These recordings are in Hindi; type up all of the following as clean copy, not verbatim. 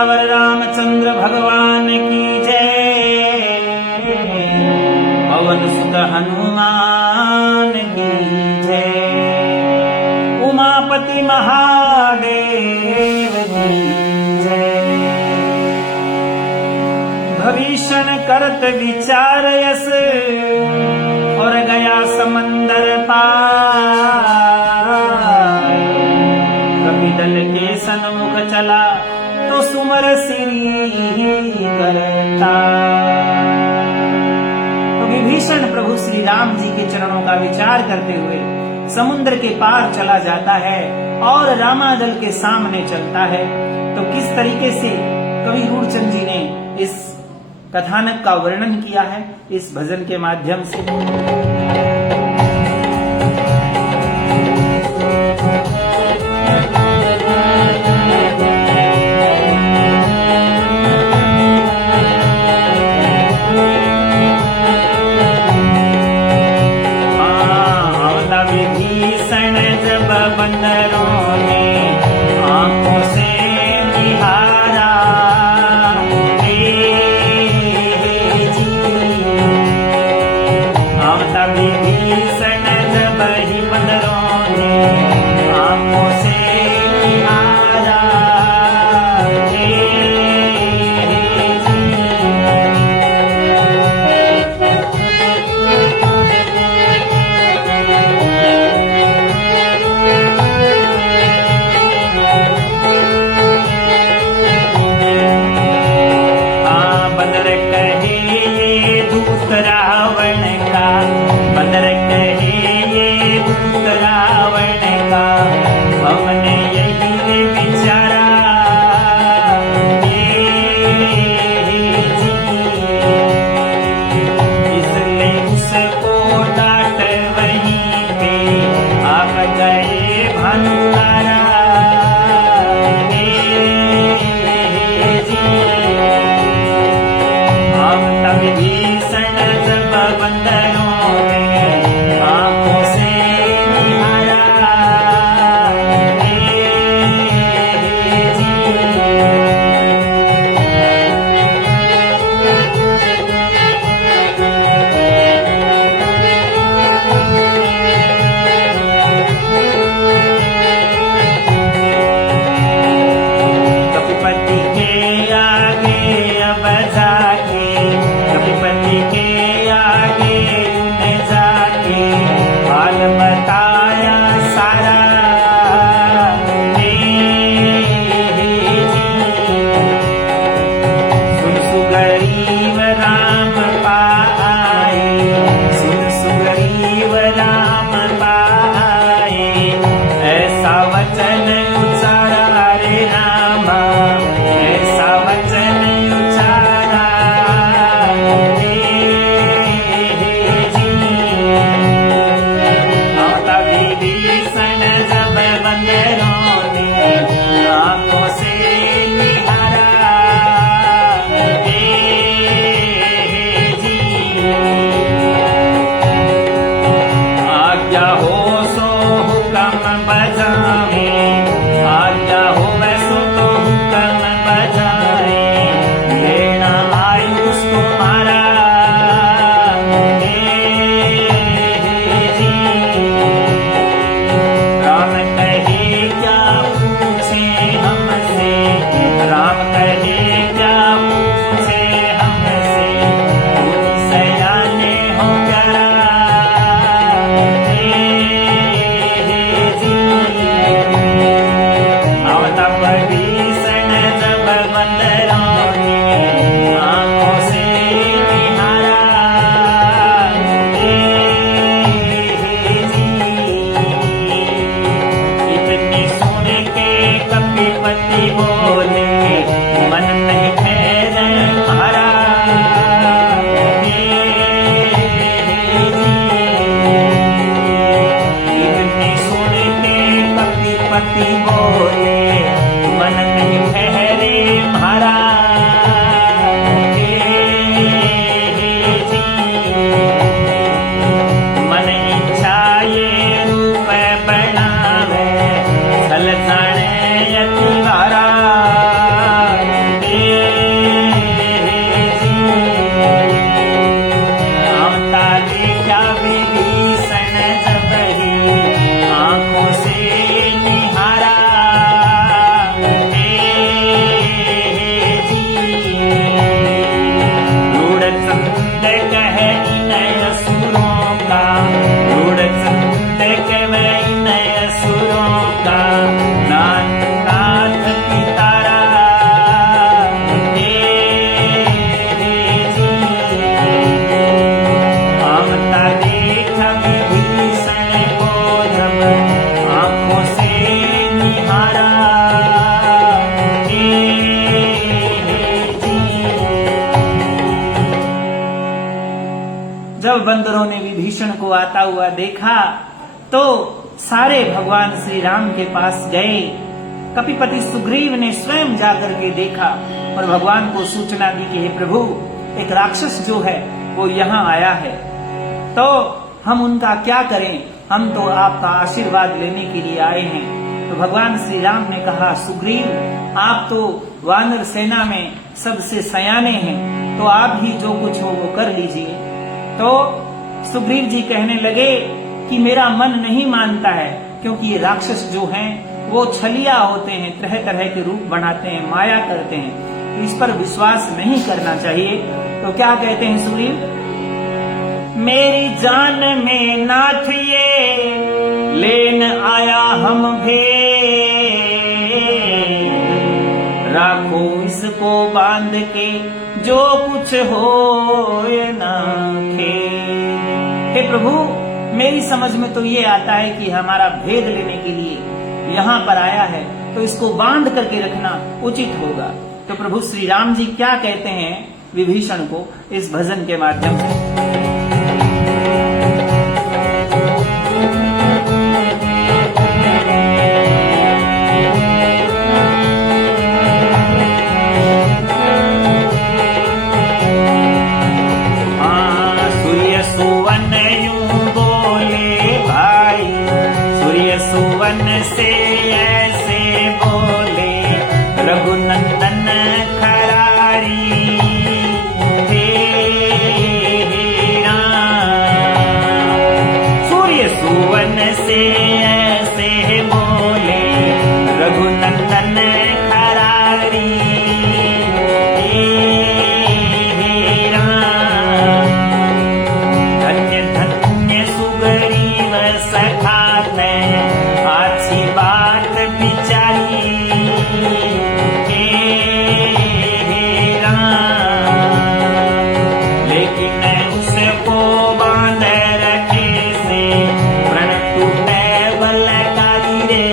सियावर रामचंद्र भगवान की जय। पवन सुत हनुमान की जय। उमापति महादेव की जय। भविष्ण करत विचार यस और गया समंदर पार। कपिदल के सन्मुख चला तो सुमर श्री करता। तो विभीषण प्रभु श्री राम जी के चरणों का विचार करते हुए समुद्र के पार चला जाता है और रामादल के सामने चलता है। तो किस तरीके से कवि रूपचंद जी ने इस कथानक का वर्णन किया है इस भजन के माध्यम से। विभीषण जब बंदरों ने आंखों से निहारा, विभीषण जब ही बंदरों ने आंखों से निहारा। बंदर कहे ये दूत रावण का, बंदर कहे ये दूत रावण का, हमने यही विचारा इसलिए उसको डांट वहीं पे आप गए भानुतारा। विभीषण जब बंदरों में आंखों से निहारा, कपिपति के आगे अब जाके, कपिपति के आगे विभीषण को आता हुआ देखा तो सारे भगवान श्री राम के पास गए। कपिपति सुग्रीव ने स्वयं जाकर के देखा और भगवान को सूचना दी कि हे प्रभु, एक राक्षस जो है वो यहाँ आया है, तो हम उनका क्या करें, हम तो आपका आशीर्वाद लेने के लिए आए हैं। तो भगवान श्री राम ने कहा, सुग्रीव, आप तो वानर सेना में सबसे सयाने हैं, तो आप ही जो कुछ हो वो कर लीजिए। तो सुग्रीव जी कहने लगे कि मेरा मन नहीं मानता है, क्योंकि ये राक्षस जो हैं वो छलिया होते हैं, तरह तरह के रूप बनाते हैं, माया करते हैं, तो इस पर विश्वास नहीं करना चाहिए। तो क्या कहते हैं सुग्रीव, मेरी जान में नाथ ये लेन आया हम भेद, राखो इसको बांध के जो कुछ हो ना खेद। हे प्रभु, मेरी समझ में तो ये आता है कि हमारा भेद लेने के लिए यहाँ पर आया है, तो इसको बांध करके रखना उचित होगा। तो प्रभु श्री राम जी क्या कहते हैं विभीषण को इस भजन के माध्यम से, से ऐसे बोले रघुनंदन खरारी, सूर्य सुवन से ऐसे बोले रघुनंदन खरारी, धन्य धन्य सुग्रीव सखा अच्छी बात बिचारी, लेकिन उसको बांध रखे से प्रण टूटे बलकारी रे,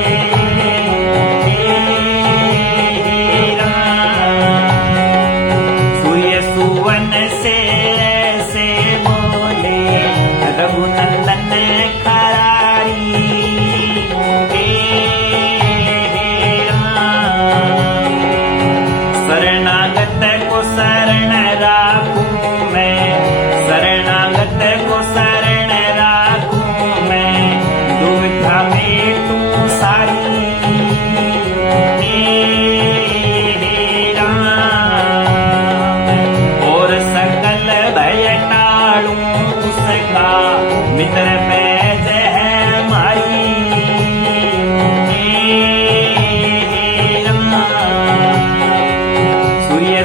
सूर्य सुवन से ऐसे बोले रघुनंदन खरारी, शरणागत को शरण राखूं मैं, शरणागत को शरण राखूं मैं, दुविधा में तू सारी, और सकल भय टालूं उसका मित्र मैं जय मारी,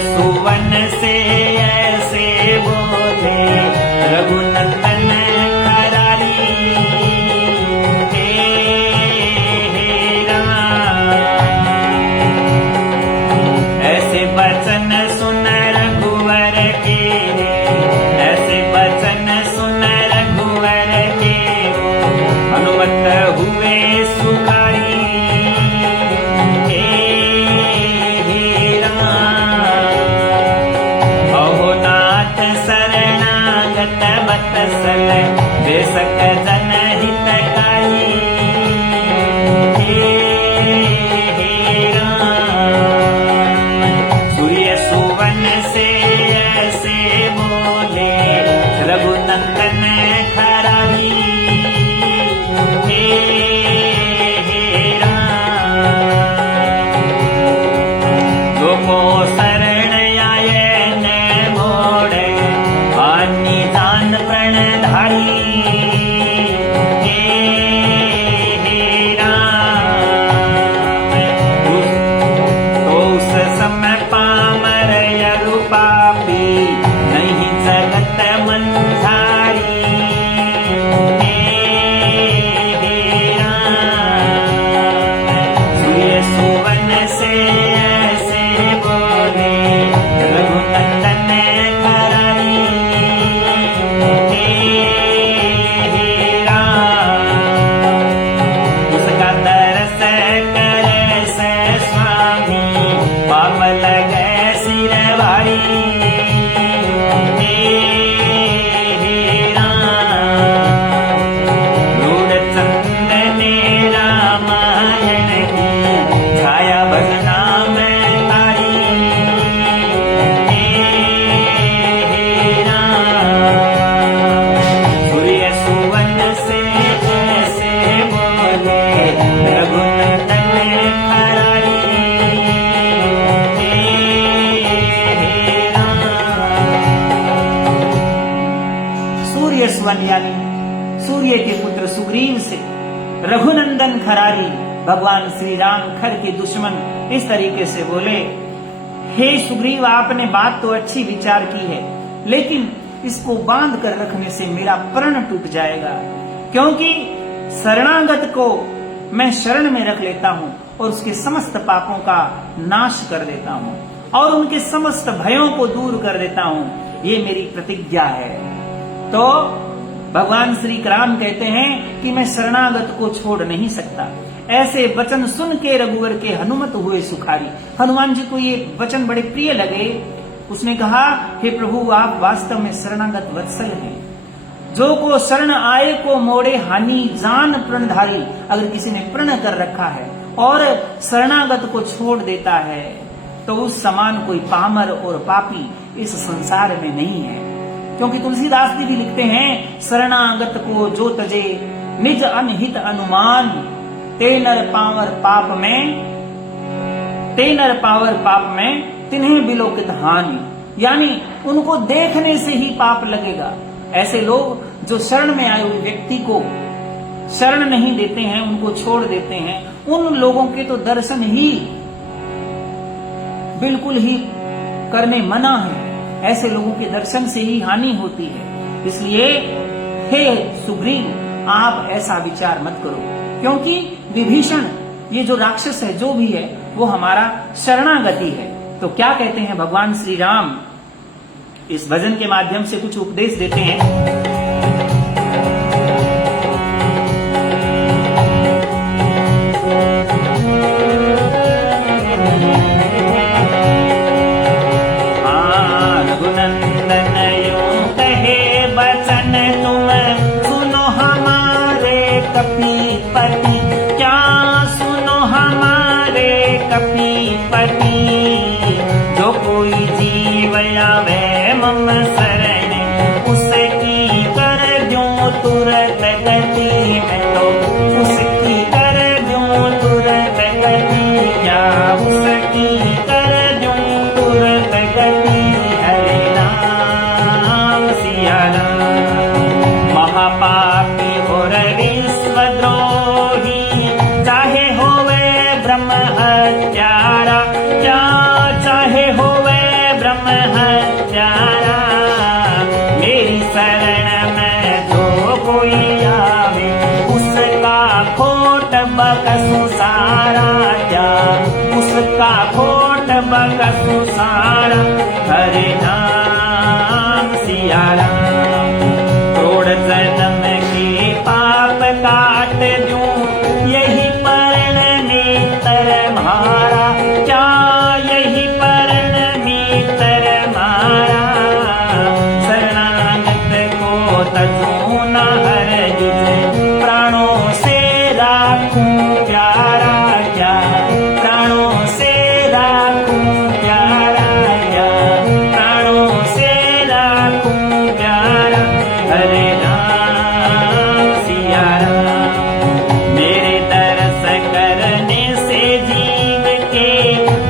सुवन से ऐसे बोले रघुनंदन खरारी, ऐसे वचन सुन रघुवर के, ऐसे वचन सुन रघुवर के, अनुमत हुए सुखारी, शरणागत बतसल देशक जनहितकारी, सूर्य सुवन से ऐसे बोले रघुनंदन खरारी, तुमो शरण आए न मोड़े निदान प्रणधारी, तो उस समय पामर यरु पापी नहीं जगत मंझारी, सूर्य सुवन से ऐसे बोले रघुनंदन खरारी, यानी सूर्य के पुत्र सुग्रीव से रघुनंदन खरारी भगवान श्री राम खर के दुश्मन इस तरीके से बोले, हे सुग्रीव, आपने बात तो अच्छी विचार की है, लेकिन इसको बांध कर रखने से मेरा प्रण टूट जाएगा, क्योंकि शरणागत को मैं शरण में रख लेता हूँ और उसके समस्त पापों का नाश कर देता हूँ और उनके समस्त भयों को दूर कर देता हूँ। ये मेरी प्रतिज्ञा है। तो भगवान श्री राम कहते हैं कि मैं शरणागत को छोड़ नहीं सकता। ऐसे वचन सुन के रघुवर के हनुमत हुए सुखारी। हनुमान जी को ये वचन बड़े प्रिय लगे। उसने कहा, हे प्रभु, आप वास्तव में शरणागत वत्सल हैं। जो को शरण आए को मोड़े हानि जान प्रणधारी। अगर किसी ने प्रण कर रखा है और शरणागत को छोड़ देता है तो उस समान कोई पामर और पापी इस संसार में नहीं है। क्योंकि तुलसीदास जी भी लिखते हैं, शरणागत को जो तजे निज अनहित अनुमान, ते नर पावर पाप में तिन्हें बिलोकित हानि। यानी उनको देखने से ही पाप लगेगा। ऐसे लोग जो शरण में आए हुए व्यक्ति को शरण नहीं देते हैं, उनको छोड़ देते हैं, उन लोगों के तो दर्शन ही बिल्कुल ही करने मना है। ऐसे लोगों के दर्शन से ही हानि होती है। इसलिए हे सुग्रीव, आप ऐसा विचार मत करो, क्योंकि विभीषण ये जो राक्षस है, जो भी है, वो हमारा शरणागति है। तो क्या कहते हैं भगवान श्री राम, इस भजन के माध्यम से कुछ उपदेश देते हैं। रघुनंदन यूं कहे बचन तुम सुनो हमारे कपीपति, क्या सुनो हमारे कपीपति। जो कोई जीव आवे मम शरण, उसकी कर दूं तुरंत गति। मैं तो उसकी कर दूं तुरंत गति, क्या उसकी कर दूं तुरंत गति। हरे राम सिया राम। महापापी और विश्वद्रोही, चाहे होवे ब्रह्म हत्यारा, क्या चाहे होवे ब्रह्म हत्यारा। मेरी शरण में जो कोई आवे, उसका खोट बकसु सारा। क्या उसका खोट बकसु सारा। हरे नाम सिया राम। करोड़ जन्म के पाप काट दूं, यही परण नेत्र मारा। क्या यही परण नेत्र मारा। शरणागत को तजूं न हरगिज, प्राणों से राखूं प्यारा। क्या प्राणों से राखूं प्यारा। क्या प्राणों से राखूं प्यारा। हरे राम सिया राम। मेरे दर्श करने से जीव के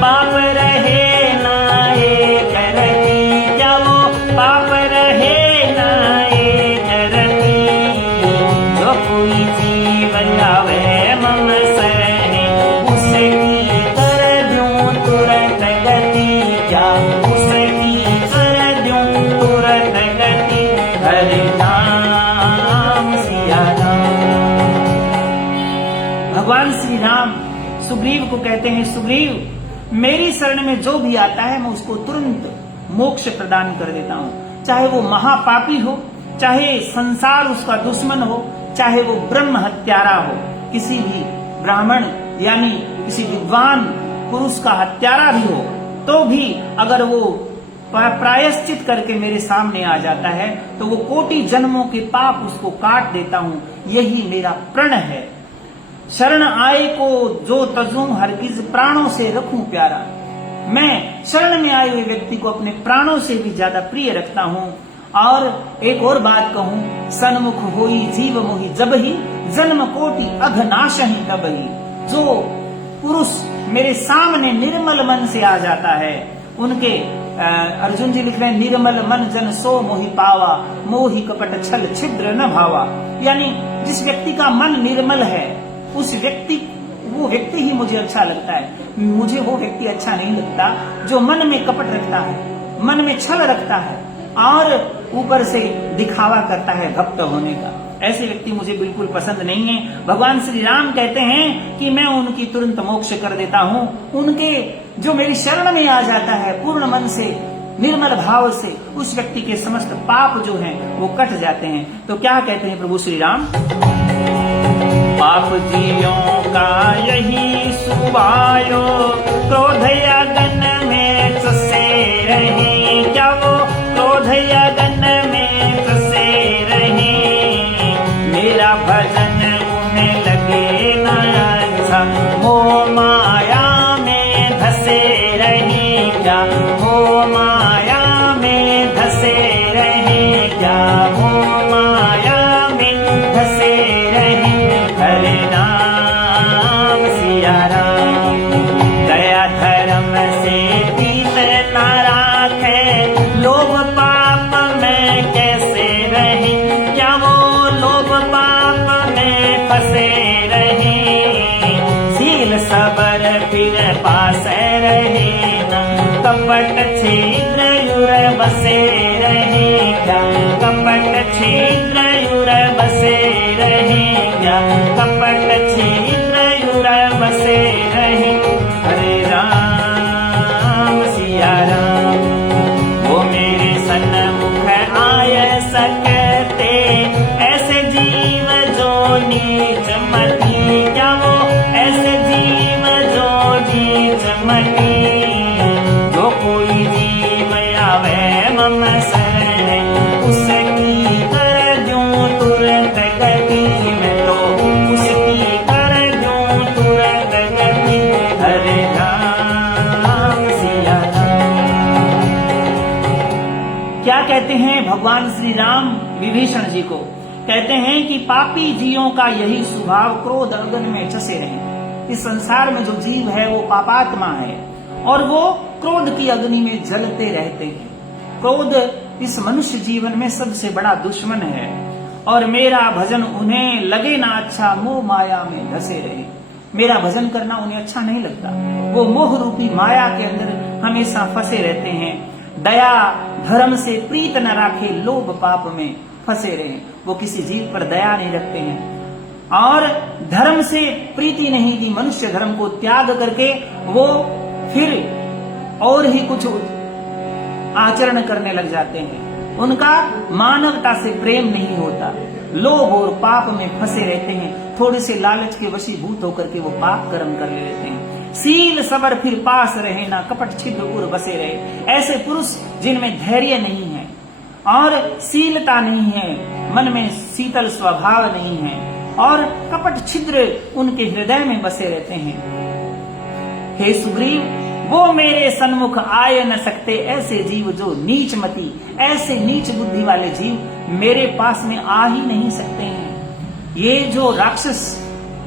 पाप रहे ना एक रति। क्या वो पाप रहे ना एक रति। जो कोई जीव आवे मम शरण, उसकी कर दूं तुरंत गति। क्या उसकी कर दूं तुरंत गति। हरे नाम सिया राम। भगवान श्री राम सुग्रीव को कहते हैं, सुग्रीव, मेरी शरण में जो भी आता है मैं उसको तुरंत मोक्ष प्रदान कर देता हूँ। चाहे वो महापापी हो, चाहे संसार उसका दुश्मन हो, चाहे वो ब्रह्म हत्यारा हो। किसी भी ब्राह्मण यानी किसी विद्वान पुरुष का हत्यारा भी हो, तो भी अगर वो प्रायश्चित करके मेरे सामने आ जाता है तो वो कोटि जन्मों के पाप उसको काट देता हूँ। यही मेरा प्रण है। शरण आए को जो तजूं हरगिज, प्राणों से रखूं प्यारा। मैं शरण में आए हुए व्यक्ति को अपने प्राणों से भी ज्यादा प्रिय रखता हूँ। और एक और बात कहूँ, सन्मुख होई जीव मोहि जब ही, जन्म कोटि अघनाश ही तब ही। जो पुरुष मेरे सामने निर्मल मन से आ जाता है, उनके अर्जुन जी लिख रहे हैं, निर्मल मन जन सो मोहि पावा, मोहि कपट छल छिद्र न भावा। यानी जिस व्यक्ति का मन निर्मल है वो व्यक्ति ही मुझे अच्छा लगता है। मुझे वो व्यक्ति अच्छा नहीं लगता जो मन में कपट रखता है, मन में छल रखता है और ऊपर से दिखावा करता है भक्त होने का। ऐसे व्यक्ति मुझे बिल्कुल पसंद नहीं है। भगवान श्री राम कहते हैं कि मैं उनकी तुरंत मोक्ष कर देता हूँ। उनके जो मेरी शरण में आ जाता है पूर्ण मन से, निर्मल भाव से, उस व्यक्ति के समस्त पाप जो हैं वो कट जाते हैं। तो क्या कहते हैं प्रभु श्री राम? पाप जियों का यही सुभायो, क्रोध अगन में फंसे रहे, क्या वो क्रोध अगन में फंसे रहे, मेरा भजन उन्हें लगे न अच्छा, मोह माया में धसे रहे, क्या मोह माया में धसे रहे, क्या मोह माया में धसे रहे। हरे नाम सिया राम, दया धर्म से पीत न राखे, लोभ पाप में कैसे रहे, क्या वो लोभ पाप में फंसे रहे, सील सबर फिर पास रहे न, कपट छिद्र युर बसे रहे, क्या कपट छिद्र युर बसे रहे, क्या कपट छिद्र युर बसे रहे। हरे राम सिया राम, वो मेरे सन्मुख आय सकते, ऐसे जीव जो नीच मती, क्या वो ऐसे जीव जो नीच मती, जो कोई जीव आवे मम शरण, उसकी कर दूं तुरंत गति, मैं तो उसकी कर दूं तुरंत गति। हरे राम सिया राम। क्या कहते हैं भगवान श्री राम विभीषण जी को? कहते हैं कि पापी जीवों का यही स्वभाव, क्रोध अगन में चसे रहे। इस संसार में जो जीव है वो पापात्मा है और वो क्रोध की अग्नि में जलते रहते हैं। क्रोध इस मनुष्य जीवन में सबसे बड़ा दुश्मन है और मेरा भजन उन्हें लगे ना अच्छा, मोह माया में धसे रहे। मेरा भजन करना उन्हें अच्छा नहीं लगता। वो मोह रूपी माया के अंदर हमेशा फंसे रहते हैं। दया धर्म से प्रीत न राखे, लोभ पाप में फंसे रहे। वो किसी जीव पर दया नहीं रखते हैं और धर्म से प्रीति नहीं की, मनुष्य धर्म को त्याग करके वो फिर और ही कुछ आचरण करने लग जाते हैं। उनका मानवता से प्रेम नहीं होता, लोभ और पाप में फंसे रहते हैं। थोड़े से लालच के वशीभूत होकर के वो पाप कर्म कर लेते हैं। सील सबर फिर पास रहे ना, कपट छिद्र उर बसे रहे। ऐसे पुरुष जिनमें धैर्य नहीं है और शीलता नहीं है, मन में शीतल स्वभाव नहीं है और कपट छिद्र उनके हृदय में बसे रहते हैं। हे सुग्रीव, वो मेरे सन्मुख आए न सकते, ऐसे जीव जो नीच मति, ऐसे नीच बुद्धि वाले जीव मेरे पास में आ ही नहीं सकते हैं। ये जो राक्षस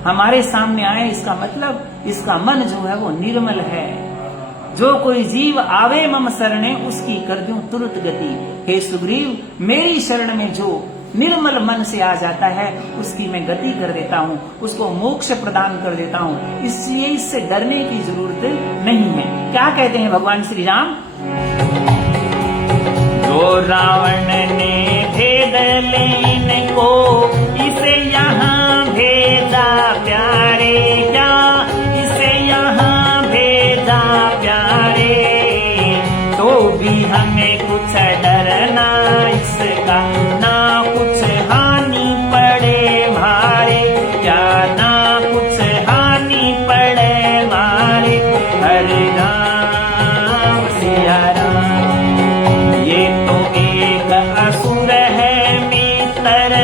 हमारे सामने आए, इसका मतलब इसका मन जो है वो निर्मल है। जो कोई जीव आवे मम शरणे, उसकी कर दूं तुरंत गति। हे सुग्रीव, मेरी शरण में जो निर्मल मन से आ जाता है उसकी मैं गति कर देता हूँ, उसको मोक्ष प्रदान कर देता हूँ। इसलिए इससे डरने की जरूरत नहीं है। क्या कहते हैं भगवान श्री राम? जो रावण ने भेद लेने को इसे यहाँ भेजा प्यारे, क्या इसे यहाँ भेजा प्यारे, तो भी हमें कुछ डरना इसका, ना कुछ हानि पड़े मारे, क्या ना कुछ हानि पड़े मारे। हरे राम सिया राम, ये तो एक असुर है मित्र,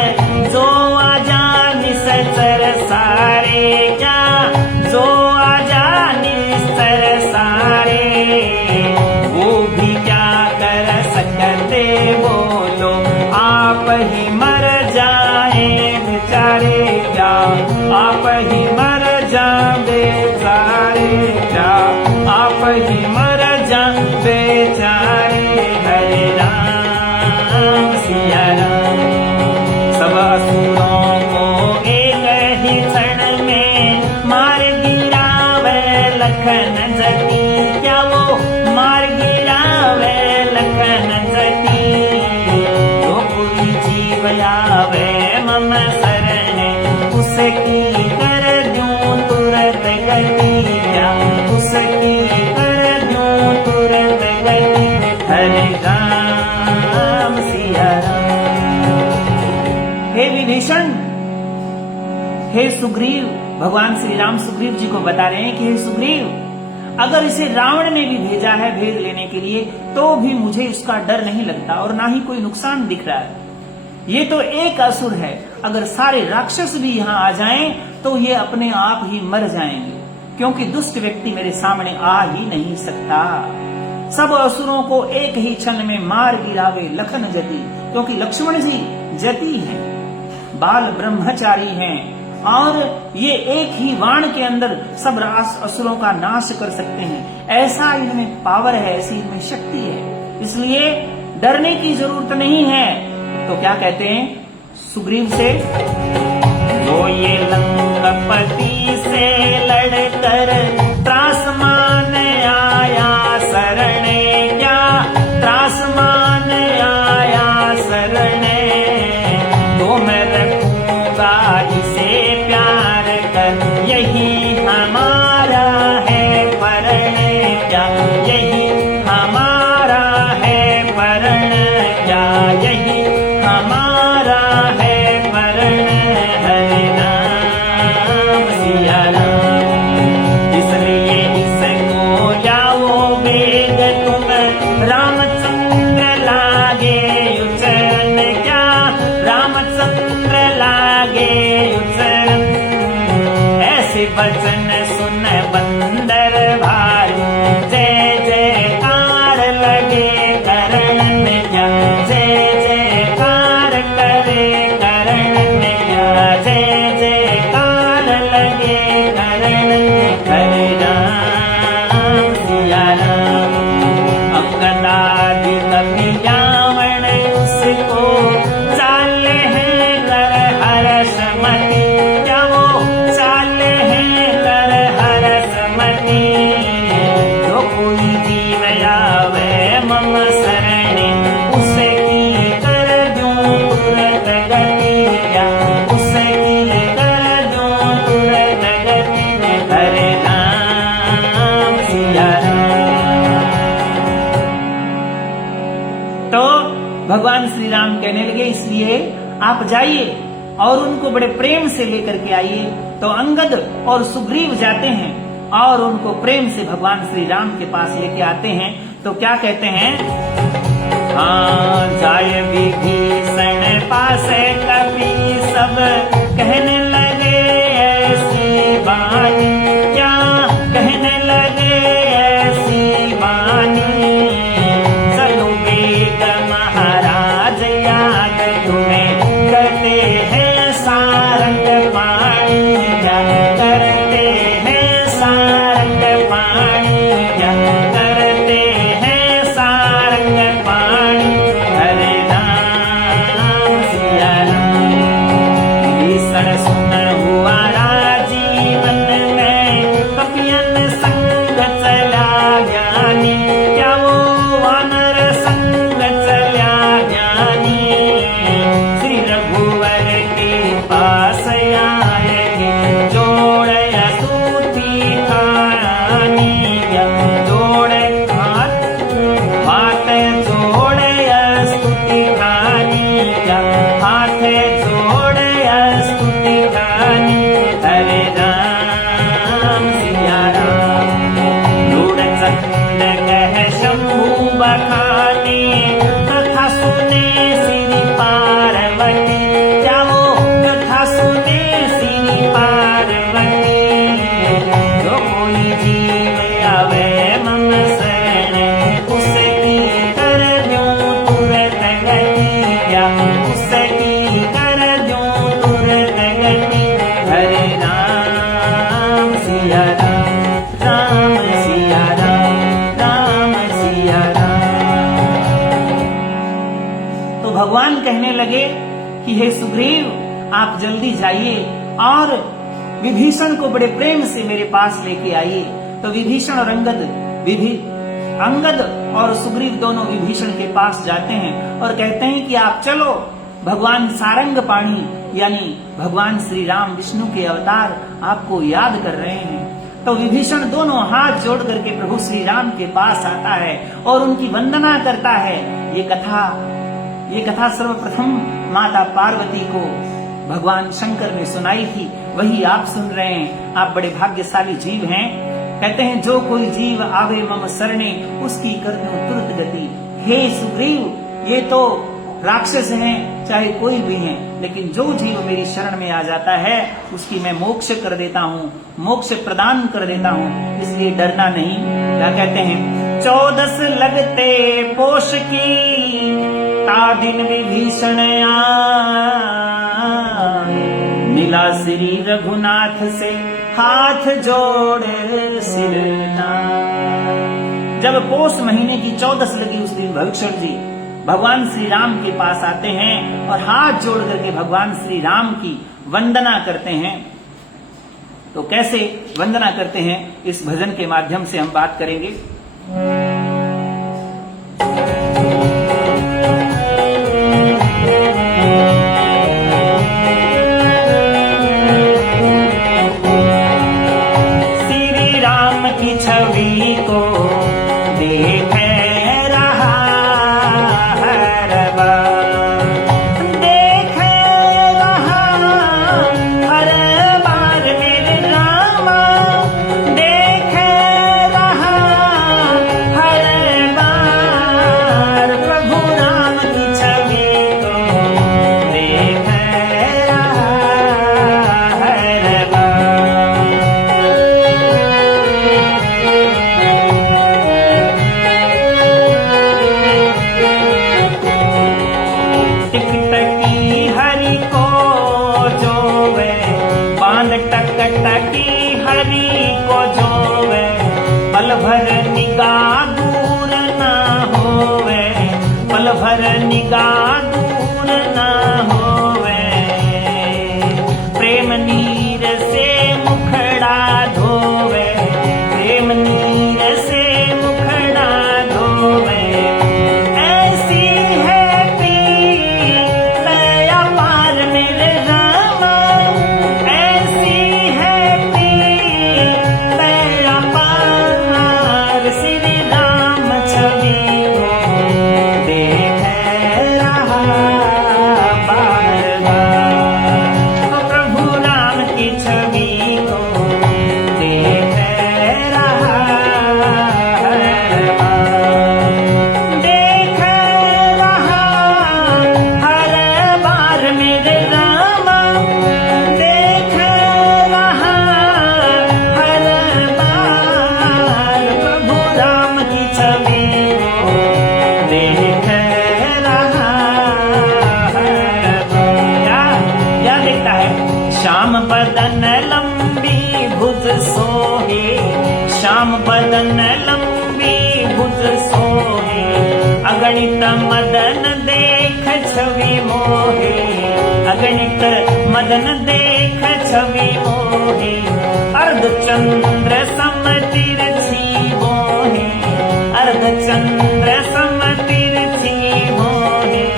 शरण उसकी कर दूं तुरंत गति क्या उसकी कर दूं तुरंत गति हरे राम सिया राम। हे विभीषण, हे सुग्रीव, भगवान श्री राम सुग्रीव जी को बता रहे हैं कि हे सुग्रीव, अगर इसे रावण ने भी भेजा है भेद लेने के लिए तो भी मुझे उसका डर नहीं लगता और ना ही कोई नुकसान दिख रहा है। ये तो एक असुर है, अगर सारे राक्षस भी यहाँ आ जाएं तो ये अपने आप ही मर जाएंगे, क्योंकि दुष्ट व्यक्ति मेरे सामने आ ही नहीं सकता। सब असुरों को एक ही क्षण में मार गिरावे लखन जति, क्योंकि लक्ष्मण जी जति हैं, बाल ब्रह्मचारी हैं और ये एक ही वाण के अंदर सब असुरों का नाश कर सकते हैं। ऐसा इनमें पावर है, ऐसी इनमें शक्ति है, इसलिए डरने की जरूरत नहीं है। तो क्या कहते हैं सुग्रीव से, तो ये लंकापति से लड़कर त्रासमान आया शरण क्या त्रासमान आया शरण तो मैं रखूंगा इसे प्यार कर यही हमारा है वरण क्या यही हमारा है वरण क्या यही हमारा है वरण हरे राम सिया राम। इसलिए इसको जाओ वेग तुम रामचंद्र लागे उचरण क्या रामचंद्र लागे उचरण ऐसे वचन सुन बंदर भालू जय जयकार लगे करण क्या जय जयकार करे करण क्या जय जयकार लगे करण हरे राम सिया राम। अंगदादि कपि रावण उसको चाले हैं कर हर्ष मति क्या वो चाले हैं कर हर्ष मति जो कोई जीव आवे मम शरण उसकी कर दूं तुरंत गति क्या उसकी कर दूं तुरंत गति हरे राम सिया राम। तो भगवान श्री राम कहने लगे इसलिए आप जाइए और उनको बड़े प्रेम से लेकर के आइए। तो अंगद और सुग्रीव जाते हैं और उनको प्रेम से भगवान श्री राम के पास लेके आते हैं। तो क्या कहते हैं, हाँ जाय विभीषण पास कवि सब कहने लगे ऐसी बानी क्या कहने लगे ऐसी बानी चलो वेग महाराज याद तुम्हें करते हैं सारंग पानी क्या करते हैं सारंग पानी क्या करते हैं सारंग पानी हरे राम सिया राम। भीषण सुन हुआ राजीवन में कपियन संग चला ज्ञानी क्या वो वानर संग चला ज्ञानी श्री रघुवर के पास आएंगे जोड़ स्तुति खानी क्या जोड़ हाथ जोड़ स्तुति खानी क्या हाथ जोड़ स्तुति खानी हरे राम सिया राम। लूढ़ चंद कह शंभु बखाने कथा सुने श्री पार्वती क्या वो कथा सुने श्री पार्वती जो कोई जीव आवे मम शरण उसकी कर दूं तुरंत गति क्या उसकी कर दूं तुरंत गति हरे राम सिया राम राम सिया राम राम सिया राम। तो भगवान कहने लगे कि हे सुग्रीव आप जल्दी जाइए और विभीषण को बड़े प्रेम से मेरे पास लेके आइए। तो विभीषण और अंगद और सुग्रीव दोनों विभीषण के पास जाते हैं और कहते हैं कि आप चलो भगवान सारंग पाणी यानी भगवान श्री राम विष्णु के अवतार आपको याद कर रहे हैं। तो विभीषण दोनों हाथ जोड़ करके प्रभु श्री राम के पास आता है और उनकी वंदना करता है। ये कथा सर्वप्रथम माता पार्वती को भगवान शंकर ने सुनाई थी, वही आप सुन रहे हैं। आप बड़े भाग्यशाली जीव हैं। कहते हैं जो कोई जीव आवे मम शरणे उसकी कर दूं तुरंत गति। हे सुग्रीव, ये तो राक्षस हैं चाहे कोई भी हैं, लेकिन जो जीव मेरी शरण में आ जाता है उसकी मैं मोक्ष कर देता हूँ, मोक्ष प्रदान कर देता हूँ, इसलिए डरना नहीं। क्या कहते हैं? 14 लगते पोष की ता दिन विभीषण मिला श्री रघुनाथ से हाथ जोड़े सिर नाथ। जब पोष महीने की 14 लगी उस दिन भविष्ण जी भगवान श्री राम के पास आते हैं और हाथ जोड़ करके भगवान श्री राम की वंदना करते हैं। तो कैसे वंदना करते हैं इस भजन के माध्यम से हम बात करेंगे। श्री राम की छवि को देख निगाह दूर न होवे, प्रेम नीर से मुखड़ा धोवे, प्रेम नीर से मुखड़ा धोवे। ऐसी है प्रीत अपार मेरे रामा, ऐसी है प्रीत अपार। श्री राम छवि बदन लंबी भुज सोहे, श्याम बदन लंबी भुज सोहे, अगणित मदन देख छवि मोहे, अगणित मदन देख छवि मोहे। अर्धचंद्र सम तिरछी मोहे, अर्धचंद्र सम तिरछी मोहे।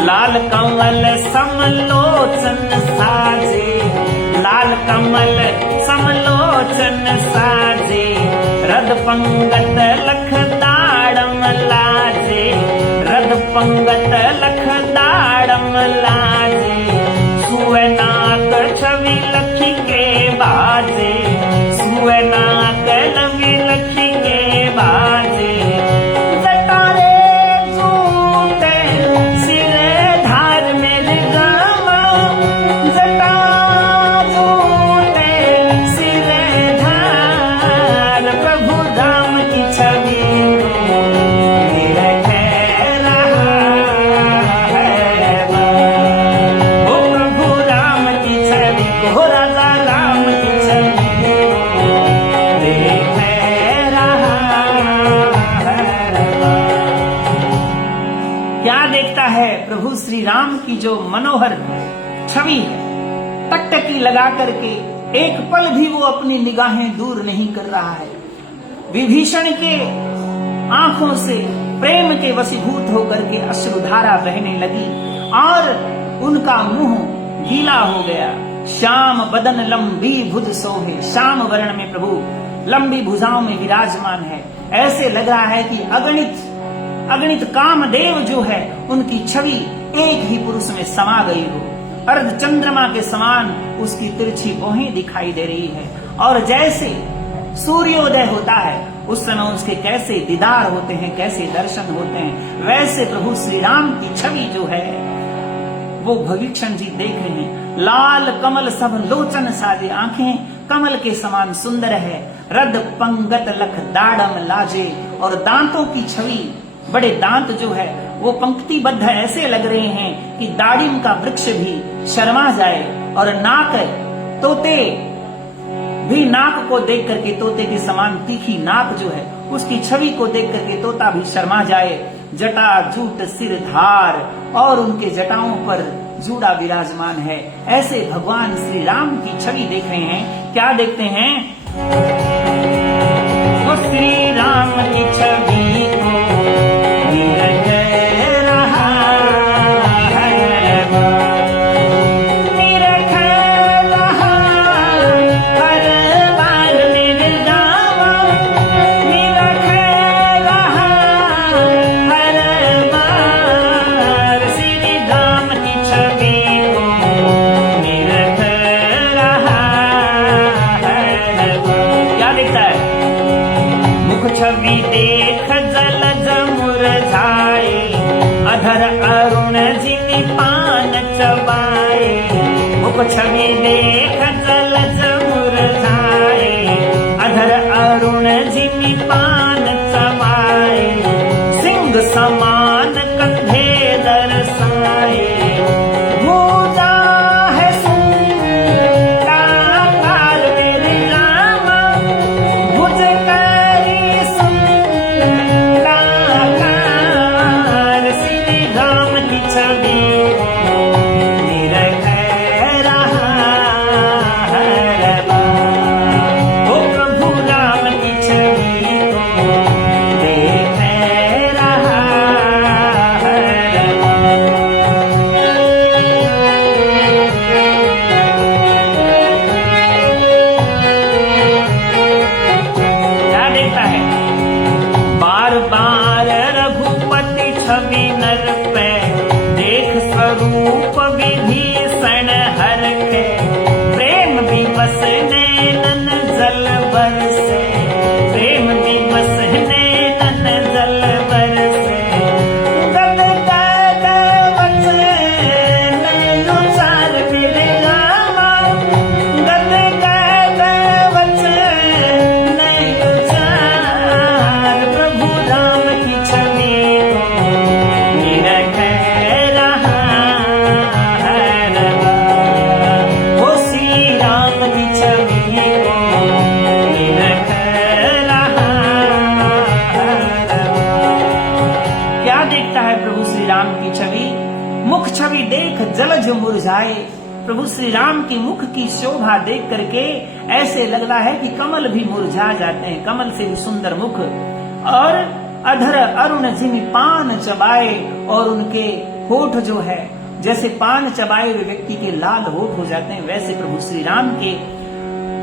लाल कमल समलोचन साजे, लाल कमल समलोचन साजे, रद पंगत लख दाड़म लाजे, रद पंगत लख दाड़म लाजे। सुवनाक छवि लखी के बाजे, सुवनाक लवि लखी के बाजे। छवि है, टकटकी लगा करके एक पल भी वो अपनी निगाहें दूर नहीं कर रहा है। विभीषण के आंखों से प्रेम के वशीभूत होकर के अश्रुधारा बहने लगी और उनका मुंह गीला हो गया। श्याम बदन लंबी भुज सोहे, श्याम वर्ण में प्रभु लंबी भुजाओं में विराजमान है। ऐसे लग रहा है कि अगणित कामदेव जो है उनकी छवि एक ही पुरुष में समा गई हो। अर्ध चंद्रमा के समान उसकी तिरछी भौहें दिखाई दे रही है और जैसे सूर्योदय होता है उस समय उसके कैसे दीदार होते हैं, कैसे दर्शन होते हैं, वैसे प्रभु श्री राम की छवि जो है वो विभीषण जी देख रहे हैं। लाल कमल सब लोचन साजे, आंखें कमल के समान सुंदर है। रद पंगत लख दाड़म लाजे, और दांतों की छवि, बड़े दांत जो है वो पंक्तिबद्ध ऐसे लग रहे हैं कि दाड़िम का वृक्ष भी शर्मा जाए। और नाक, तोते भी नाक को देख करके, तोते के समान तीखी नाक जो है उसकी छवि को देख करके तोता भी शर्मा जाए। जटा जूट सिर धार, और उनके जटाओं पर जूड़ा विराजमान है। ऐसे भगवान श्री राम की छवि देख रहे हैं। क्या देखते हैं? वो श्री राम की छवि को निरख रहा है, निरख रहा हर बार निर्जावा, निरख रहा हर बार। श्री राम की छवि को निरख रहा है। क्या देखता है? मुख छवि देख जलज मुरझाए, अधर अरुण जिनि पान चबाए। मुख छवि देख जलज मुरझाए, अधर अरुण जिनि पान चबाए। सिंह समान कंधे दर्शाए, भुजा है सुंदराकार मेरे रामा, भुज करी सुंदराकार। श्री राम की छवि निरख रहा है बार। ओ प्रभु राम की छवि को देख रहा है बार। क्या देखता है? बार बार रघुपति छवि नर पे, देख स्वरूप विभीषण हर के। प्रेम विवश नैनन जल बरसे, प्रेम विवश नैनन जल बरसे। गद गद वचन उचार मेरे रामा, गद गद वचन उचार। प्रभु राम की छवि को निरख रहा है बार। ओ श्री राम की छवि को निरख रहा है बार। क्या देखता है प्रभु श्री राम की छवि? मुख छवि देख जलज मुरझाए। प्रभु श्री राम की मुख की शोभा देख करके ऐसे लग रहा है कि कमल भी मुरझा जाते हैं, कमल से भी सुंदर मुख। और अधर अरुण जिनि पान चबाए, और उनके होठ जो है जैसे पान चबाए हुए व्यक्ति के लाल होठ हो जाते हैं, वैसे प्रभु श्री राम के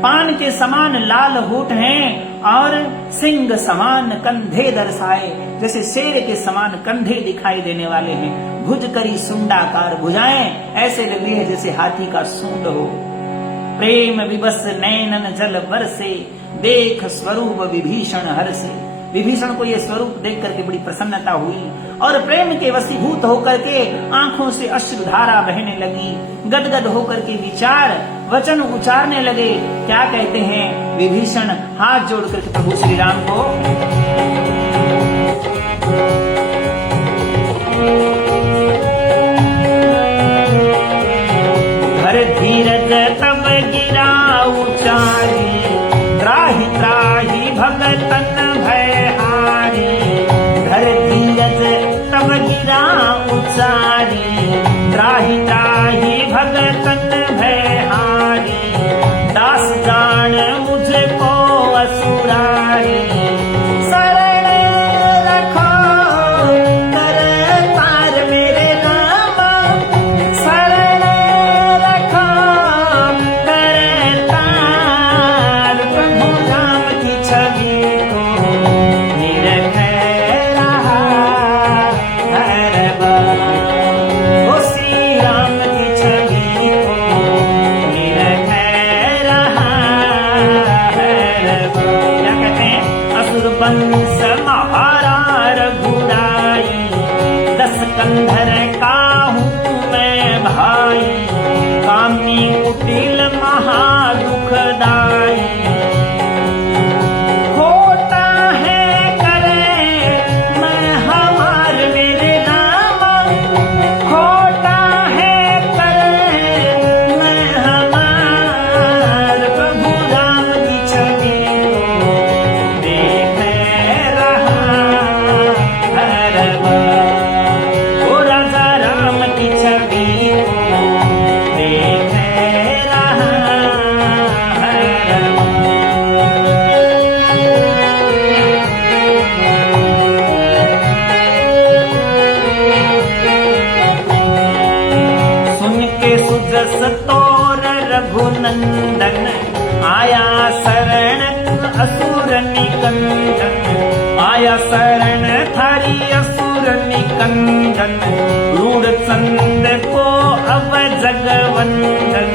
पान के समान लाल होठ हैं। और सिंह समान कंधे दर्शाए, जैसे शेर के समान कंधे दिखाई देने वाले हैं। भुज करी सुंडाकार, भुजाएं ऐसे लग रही है जैसे हाथी का सूंड हो। प्रेम विवश नैनन जल बरसे, देख स्वरूप विभीषण हर्षे। विभीषण को ये स्वरूप देख करके बड़ी प्रसन्नता हुई और प्रेम के वशीभूत होकर के आंखों से अश्रुधारा बहने लगी। गदगद होकर के विचार वचन उचारने लगे। क्या कहते हैं विभीषण? हाथ जोड़ करके प्रभु श्री राम को घर धीरज तब गिरा उचारी, त्राहि त्राहि भगतन भयहारी। घर धीरज तब गिरा उचारी, त्राहि त्राहि भगत कंस महारा रघुराई, 10 कंधर का हूँ मैं भाई, कामी कुटिल महा दुखदाई। खोटा है करे मैं हमार मेरे रामा, खोटा है करे मैं हमार, प्रभु राम की छवि को देख रहा हर बार। ओ राजा राम की छवि को देख रहा हर सुन के सुजस तोर रघुनंदन, आया शरण असुर निकंदन, आया शरण थारी असुर निकंदन, रूढ़ चंद को अब जगवंदन।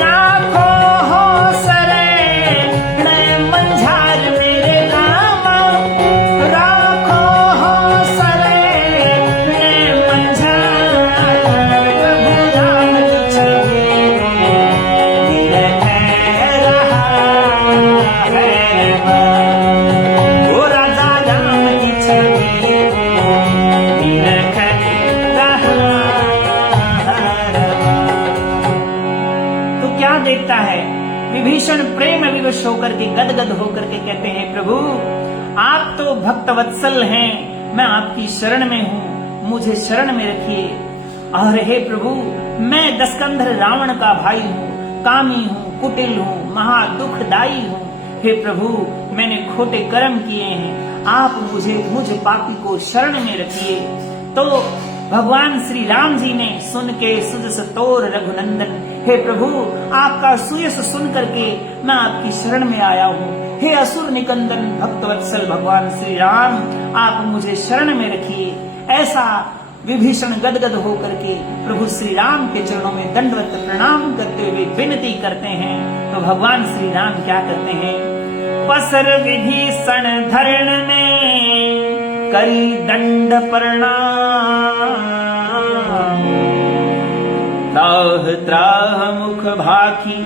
राखो हो शरण मंझार मेरे रामा, राखो हो शरण मंझार, प्रभु राम की छवि देख रहा है बार। ओ राजा राम की छवि देख रहा है बार। तो क्या देखता है? विभीषण प्रेम विवश होकर के गदगद होकर के कहते हैं, प्रभु आप तो भक्त वत्सल हैं, मैं आपकी शरण में हूँ, मुझे शरण में रखिए। और हे प्रभु, मैं दशकंधर रावण का भाई हूँ, कामी हूँ, कुटिल हूँ, महा दुखदाई हूँ। हे प्रभु, मैंने खोटे कर्म किए हैं, आप मुझ पापी को शरण में रखिए। तो भगवान श्री राम जी ने सुन के सुजस तोर रघुनंदन, हे प्रभु आपका सुयस सुन करके मैं आपकी शरण में आया हूँ। हे असुर निकंदन भक्तवत्सल भगवान श्री राम, आप मुझे शरण में रखिए। ऐसा विभीषण गदगद होकर के प्रभु श्री राम के चरणों में दंडवत प्रणाम करते हुए विनती करते हैं। तो भगवान श्री राम क्या करते हैं? पसर विभीषण धरण में करी दंड प्रणाम, त्राह त्राह मुख भाखी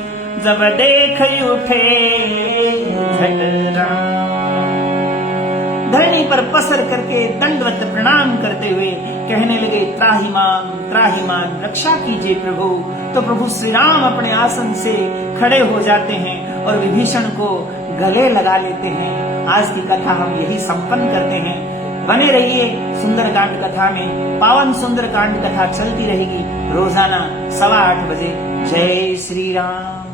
जब देख उठे झट राम। धरणी पर पसर करके दंडवत प्रणाम करते हुए कहने लगे, त्राहिमाम रक्षा कीजिए प्रभु। तो प्रभु श्री राम अपने आसन से खड़े हो जाते हैं और विभीषण को गले लगा लेते हैं। आज की कथा हम यही संपन्न करते हैं। बने रहिए सुंदरकांड कथा में। पावन सुंदरकांड कथा चलती रहेगी रोजाना 8:15 बजे। जय श्री राम।